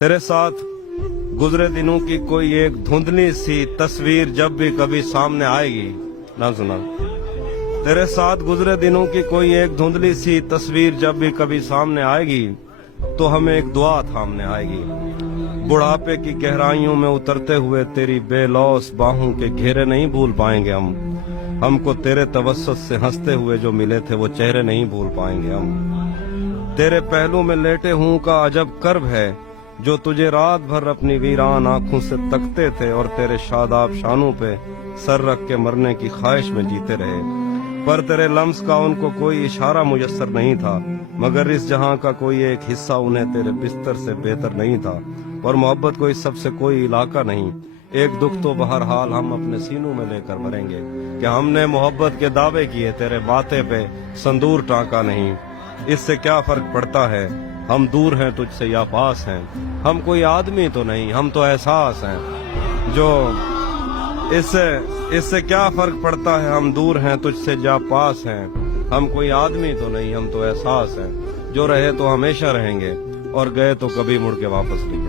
तेरे साथ गुजरे दिनों की कोई एक धुंधली सी तस्वीर जब भी कभी सामने आएगी, ना सुना। तेरे साथ गुजरे दिनों की कोई एक धुंधली सी तस्वीर जब भी कभी सामने आएगी, तो हमें एक दुआ थामने आएगी। बुढ़ापे की गहराइयों में उतरते हुए तेरी बेलौस बाहों के घेरे नहीं भूल पाएंगे हम। हमको तेरे तवस्सुत से हंसते हुए जो मिले थे वो चेहरे नहीं भूल पाएंगे हम। तेरे पहलू में लेटे हूं का अजब कर्ब है, जो तुझे रात भर अपनी वीरान आंखों से तकते थे और तेरे शादाब शानों पे सर रख के मरने की ख्वाहिश में जीते रहे। पर तेरे लम्स का उनको कोई इशारा मुयस्सर नहीं था, मगर इस जहां का कोई एक हिस्सा उन्हें तेरे बिस्तर से बेहतर नहीं था। और मोहब्बत को इस सबसे कोई इलाका नहीं। एक दुख तो बहरहाल हम अपने सीनों में लेकर मरेंगे कि हमने मोहब्बत के दावे किए, तेरे माथे पे संदूर टांका नहीं। इससे क्या फर्क पड़ता है हम दूर हैं तुझसे या पास हैं। हम कोई आदमी तो नहीं, हम तो एहसास हैं। जो इससे क्या फर्क पड़ता है हम दूर हैं तुझसे या पास हैं। हम कोई आदमी तो नहीं, हम तो एहसास हैं। जो रहे तो हमेशा रहेंगे और गए तो कभी मुड़ के वापस नहीं।